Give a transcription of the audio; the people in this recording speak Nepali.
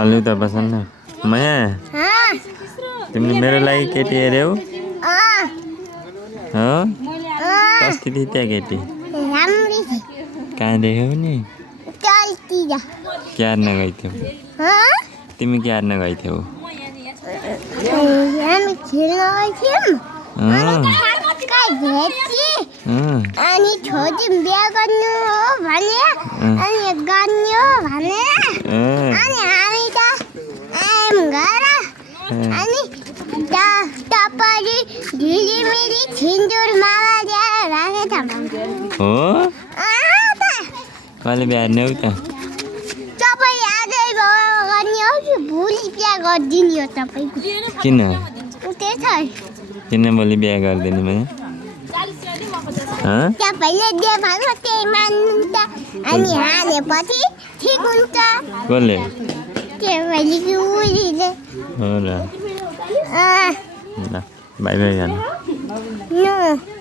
अलि त बसन न माया तिमीले मेरो लागि केटी हेऱ्यौ हो कस्तो थियो त्यहाँ केटी कहाँ देख्यौ नि क्यार्न गइथ्यौ तिमी क्यार्न गइथ्यौ अनि छोरी बिहा गर्नु हो भने अनि गर्ने हो भने अनि हामी त आयौँ घर अनि तपाईँ झिलिमिली सिन्दुर माला ल्याएर राखेछ हो कहिले बिहा गर्ने हौ त तपाईँ आजै गर्ने हो कि भोलि बिहा गरिदिने हो तपाईँको किन त्यसै किन भोलि बिहा गरिदिने माया तपाईँले जे भन्नु त्यही मान्नुहुन्छ अनि हालेपछि ठिक हुन्छ कसले त्यसैले कि उहिले हो र ल बाई बाई जानु